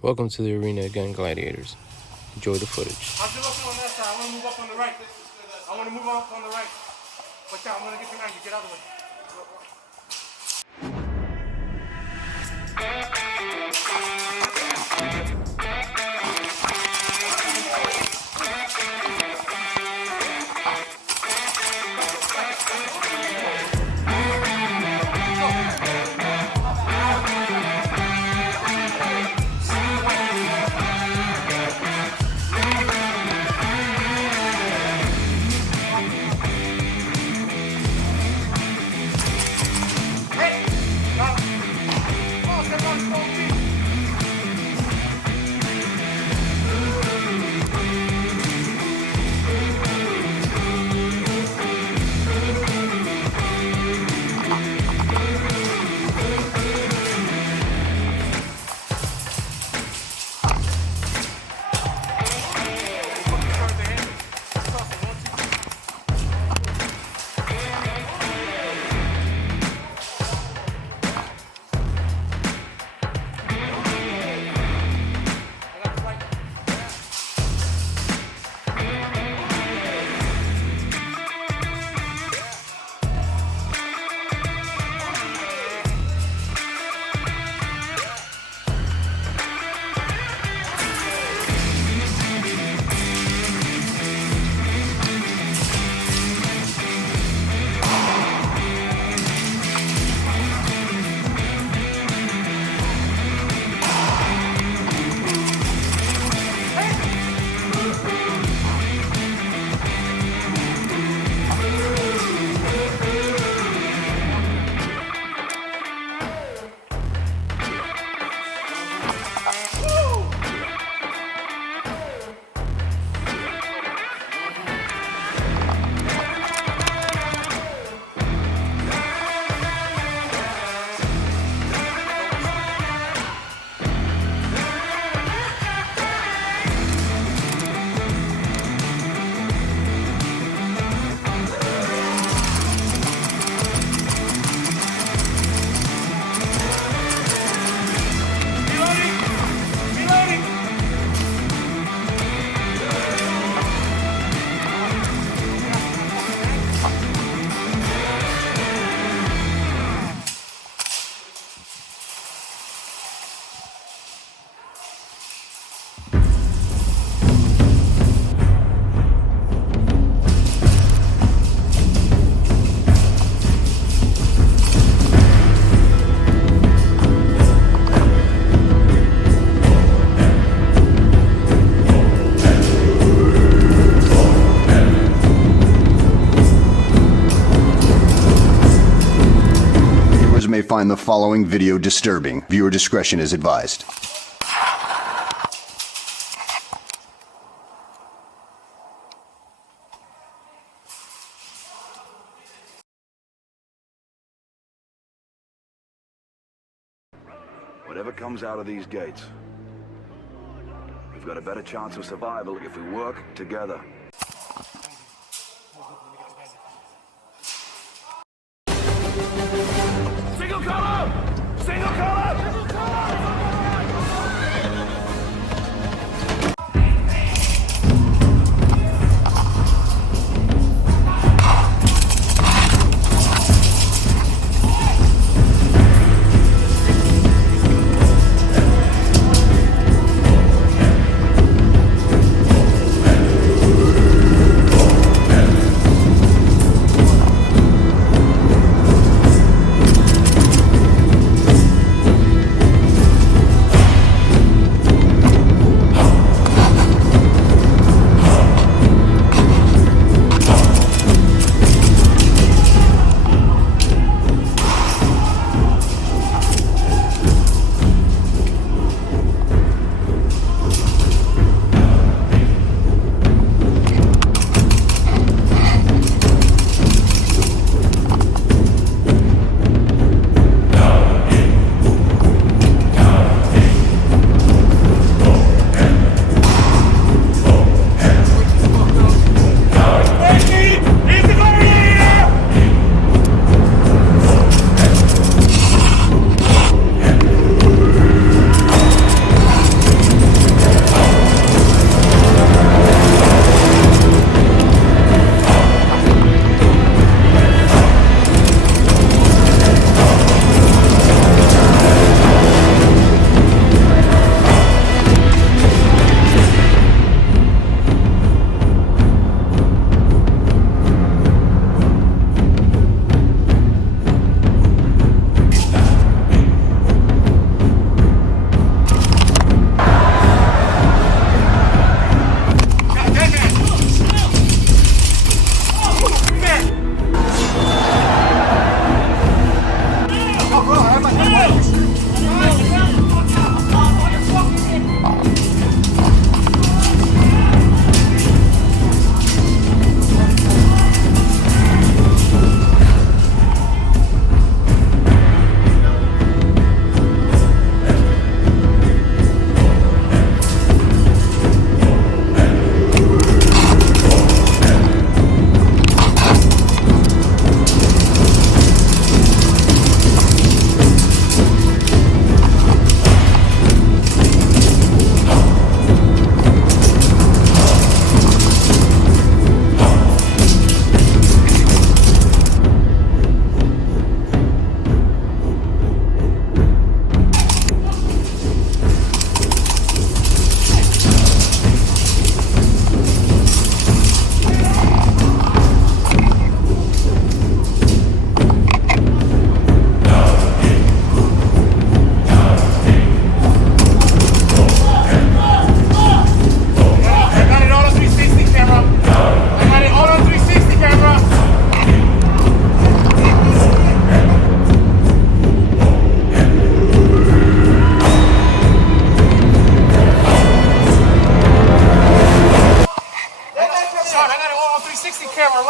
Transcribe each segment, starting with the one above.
Welcome to the arena again, Gladiators. Enjoy the footage. I'm still looking on that side. I want to move up on the right. I want to move up on the right. Watch out, I'm going to get behind you. Get out of the way. May find the following video disturbing. Viewer discretion is advised. Whatever comes out of these gates, we've got a better chance of survival if we work together. Single column! Single column! Single column!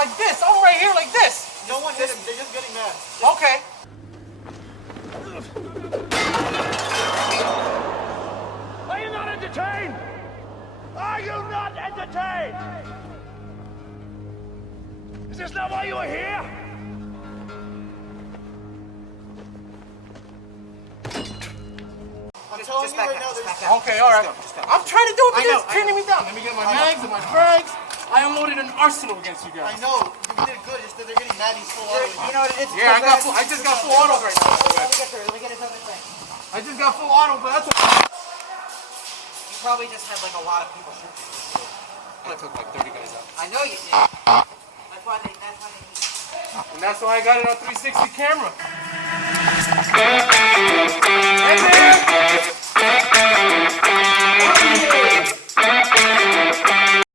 like this. I'm right here like this. No one hit him. They're just getting mad. Okay. Are you not entertained? Are you not entertained? Is this not why you are here? I'm telling you right now, there's... Okay, all right. I'm trying to do it, but I know, it's pinning me down. Let me get my mags and my bags. I unloaded an arsenal against you guys. I know. You did good. Just that they're getting mad. He's full auto. You know what it is? Yeah, I just got full auto right now. Let me get through. Let me get his other thing. I just got full auto, but that's You probably just had like a lot of people shooting. I took like 30 guys out. I know you did. That's why they And that's why I got it on 360 camera. Right there.